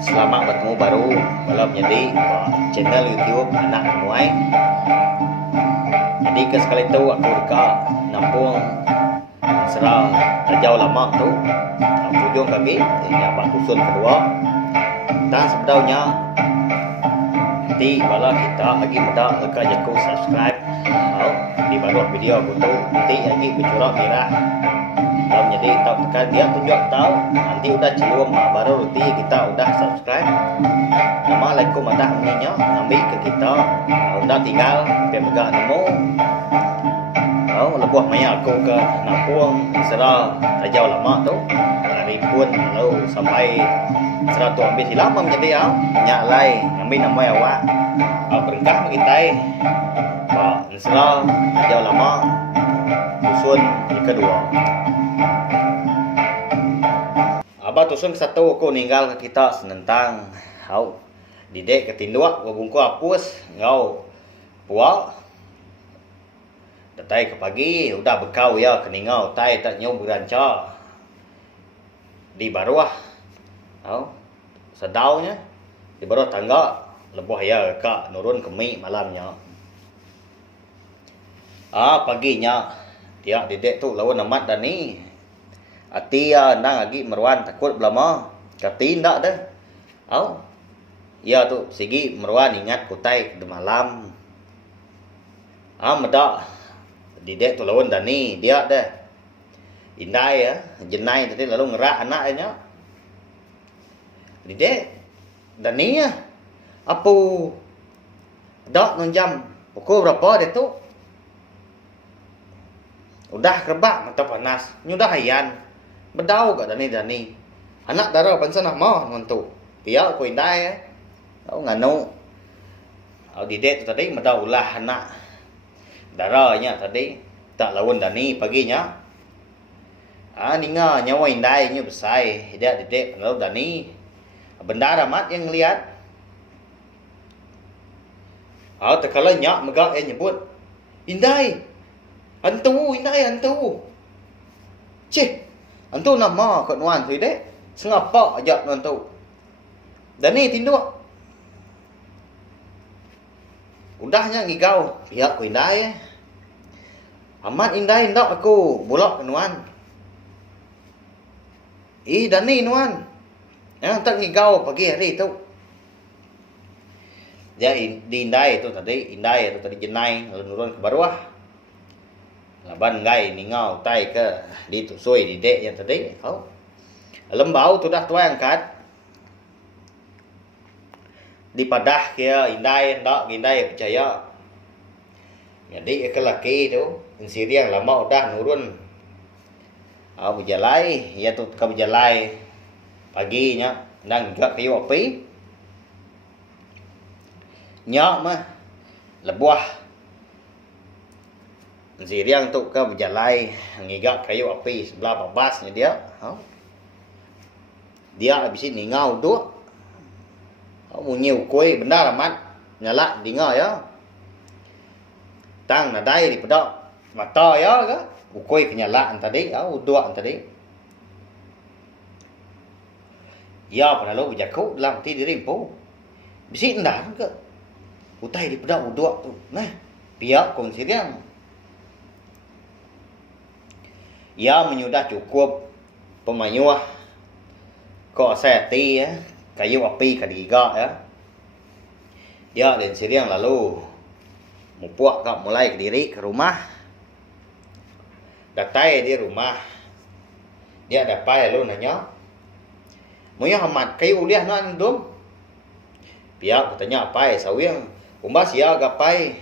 Selamat bertemu baru dalam menjadi channel YouTube Anak Muai. Jadi ke sekali tu aku dekat Nampung Serang Rajau Lama tu, hujung kaki ini apa susun kedua. Dan sebenarnya nanti bala kita lagi mudah dekat jago subscribe di bawah video aku tu nanti lagi bercorak merah. Kalau menjadi tahu tekan dia tunjuk tahu nanti udah celum baru nanti kita udah subscribe. Nama Assalamualaikum adah menginyo ngambil ke kita udah tinggal pemegang nemu. Lebuh maya aku ke Nampung Serang Rajau Lama tu dari pun lalu sampai Serang tu ambil silam menjadi nyak lai ngambil nama awak berkah kita Serang Rajau Lama usun kedua. Abah tusun ke satu aku ninggal ke kita senentang didek ke tinduk bungku hapus ngau puak datai ke pagi udah bekau ya keningau tai tak nyau beranca di baruah sedaunya di baruah tangga lebuh ya kak nurun kemi malamnya paginya dia didek tu lawan amat dan ni ati nang lagi meruan takut belama kati ndak dah ya tu segi meruan ingat kutai di malam medak didek tu lawan dani dia dah indai jenai tadi lalu ngerak anaknya didek dani apa dak nonjam pukul berapa dia tu udah kerbak mata panas nyudah hayan bedau kat dani anak darah pansa nak mau nontu dia ko indai nganu didek tu tadi medau ulah anak darahnya tadi tak lawan dani paginya ninga nyawa indai nya besai dia didek lalu dani benda ramat yang lihat terkala nyak megak nyebut indai hantu cih hantu nama kat nuan tu dek sengapa ajak nuan tu dani tinduk udahnya ngigau pihak ku indai amat indai ndak aku bolak ke nuan dani nuan yang tak ngigau pagi hari tu dia di indai tu tadi jenai lalu nurun ke baruah laban ngai ningau tai ke di tu soi di dek yang tadi lembau tu dah tuai angkat di padah kia indai ndak indai percaya jadi ke laki tu siriang lama udah nurun berjalai ya tu ke berjalai paginya nang gak kayu api nyak mah lebuah siriang tu ke berjalai ngigak kayu api sebelah babasnya dia habis ini ngau tu munyiu kuih benda ramat nyala dinga ya tang nadai di pedak mata ya ke ukoi kenyala tadi udua tadi ya penalo bujaku dalam ti dirimpu bisi ndak ke utai di pedak udua tu nah pihak kon siriang ya menyudah cukup pemayuah kok seti kayu api kadiga dia dan siriang lalu mupuak kak mulai ke diri ke rumah datai di rumah dia dapai lalu nanya moyo hamat kayu uliah nan dum pihak katanya apa sawiang umbas ya gapai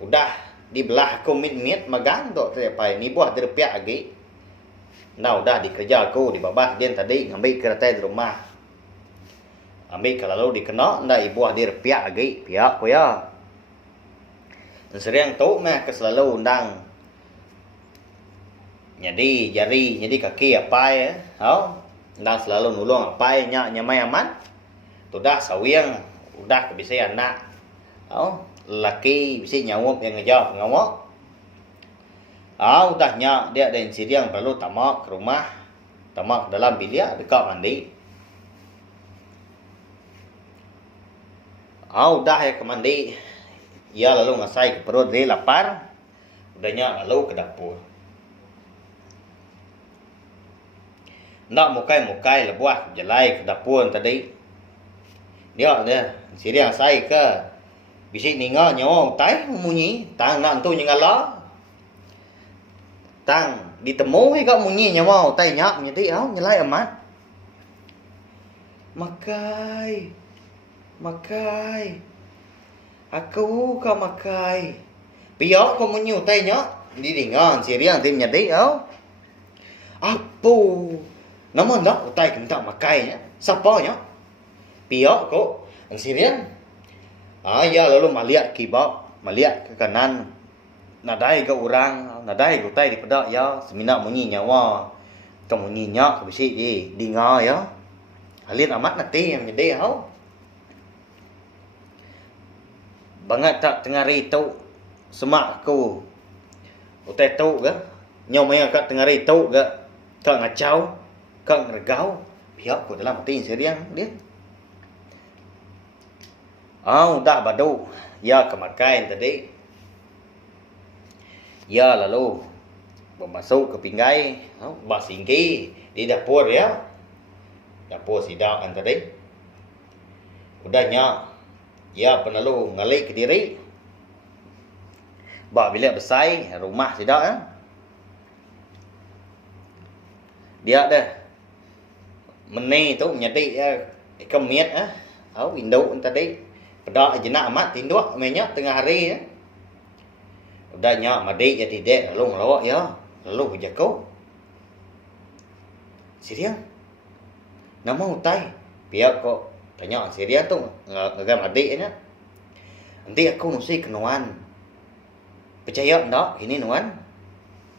udah dibelah aku mit magang dok terpai ni buah terpiak lagi nah udah dikerja aku di babah dia tadi ngambil kereta di rumah ambil kalau dikena ndak ibuah dia piak lagi piak ko ya sering tu mah ke selalu undang jadi jari jadi kaki apa undang selalu nulung apa nyamai aman tu dah sawiang udah kebisa anak laki bisa nyawop yang ngejawab ngawak udahnya dia dan siriang perlu tamak ke rumah tamak dalam bilik dekat mandi Udah ya ke mandi. Ia lalu ngasai ke perut dia lapar. Udahnya lalu ke dapur. Nak mukai lebuah jalai ke dapur tadi. Dia si dia ngasai ke bisi ninga nyawa tai munyi tang nak tu nyangala. Tang ditemu kau munyi nyawa tai nyak nyeti nyalai amat. Makai. Aku kau makai. Piok kau munyi tai nyak. Di dengar si dia tim nyeti Apa? Nama nak utai kena makai nya. Siapa nya? Piok kau. Si dia. Ya lalu maliak kibau, maliak ke kanan. Nadai ke orang, nadai ke utai di pedak ya. Semina munyi nyawa. Kau munyi nyak ke bisi dengar ya. Halin amat nanti yang nyedi Bangat tak tengah hari tu semak aku. Utai tu ke? Nyom yang kat tengah hari tu ke? Kau ngacau, kau ngergau. Pihak aku dalam hati seriang dia. Dah badu. Ya kemakai tadi. Ya lalu masuk ke pinggai, basingki di dapur ya. Dapur sidang tadi. Udahnya ya penalu ngalik ke diri. Bila besai rumah sidak ya. Dia dah meni tu nyadi kemiat window tadi. Pada jenak amat tinduk menyak tengah hari ya. Udahnya madi jadi dek lalu ngelawak ya. Lalu jago. Sirian. Nama utai. Biar kok tanya Sirian tu ngagam adik nya. Nanti aku nusi kenuan. Percaya tak ini nuan?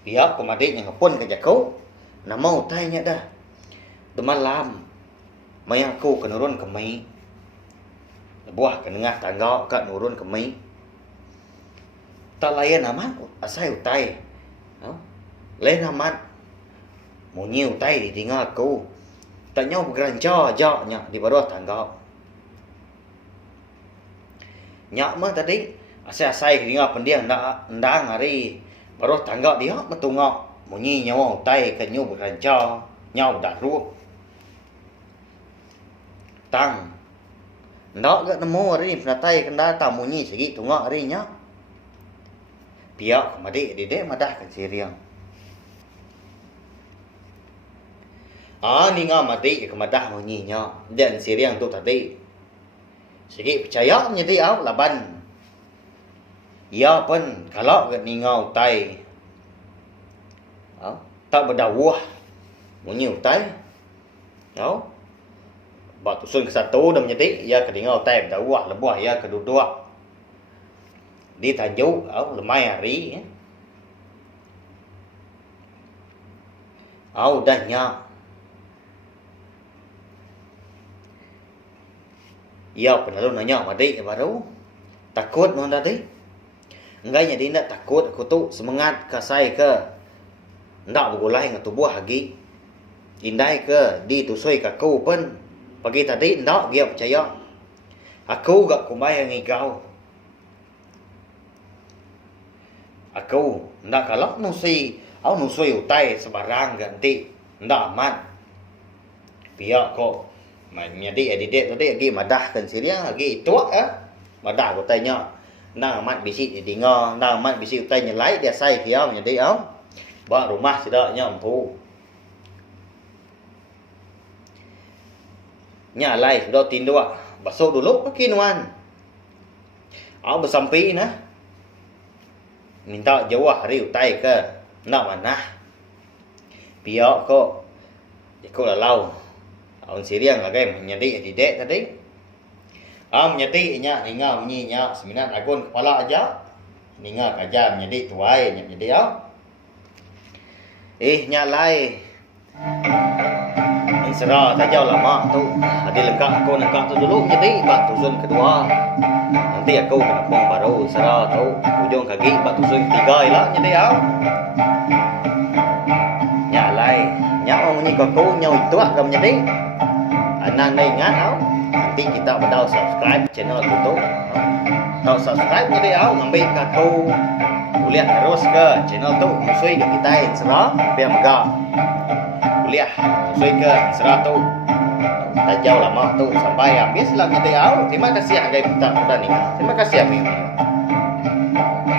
Biar kok adik yang ngepun ke jago. Nama utai nya dah. Malam. Mai aku kenurun ke mai. Buah ke tengah tangga kat nurun ke mai. Tak layan amat asai utai. Lain amat. Munyi utai di tinggal aku. Tak nyaw bergeranca jaknya di bawah tangga. Nyak mah tadi asai-asai ke tinggal pendiang ndang hari bawah tangga dia metungak. Munyi nyawa utai ke nyaw bergeranca. Nyaw dak ruh. Tang. Ndak gak nemu hari penatai kena tamunyi segi tungak hari nya. Piak madi dede madah kan siriang. Ninga madi ke madah munyi nya. Dan siriang tu tadi. Segi percaya nyedi laban. Ya pun kalau gak ninga utai. Tak berdawah. Munyi utai. Batu sun ke satu dah menjadi ya kedingau tai berdawah lebuah ya kedua di tanjuk lemai hari ya. Udahnya ya penalu nanya madi baru takut non tadi enggak jadi nak takut aku tu semangat kasai ke ndak bergulai dengan tubuh lagi indai ke di tusui kaku pun pagi tadi ndak dia percaya. Aku gak kumai yang ngigau. Aku ndak kalau nusui utai sebarang ganti ndak aman. Pihak kok nyadi edidet tadi lagi madahkan siriang lagi tuak madah ko tanya. Nang amat bisi didinga, nang amat bisi utai nyelai dia sai kiau nyadi ba rumah sidaknya empu. Nyalai sudah tinduk basuh dulu ke kinuan. Bersampi nah. Minta jauh hari utai ke nak mana. Piak kok ikut lalau. Ông siriang lagi menyedi didek tadi. Menyedi nya ninga bunyi nya seminan agun kepala aja. Ninga aja menyedi tuai nya menyedi nyalai. Serah tak jauh lama tu. Ada lekak aku nak tu dulu jadi batu sun kedua. Nanti aku kena buang baru serah tu ujung kaki batu sun ketiga lah jadi Nyalai. Nyak orang ni kau nyau itu agam jadi. Anak ni ingat nanti kita badau subscribe channel aku tu. Tau subscribe jadi au ngambil aku kuliah terus ke channel tu musuh ke kita insra biar megah kuliah musuh ke insra tu tajau lama tu sampai habis lah kita au. Terima kasih harga kita udah nih. Terima kasih Amin.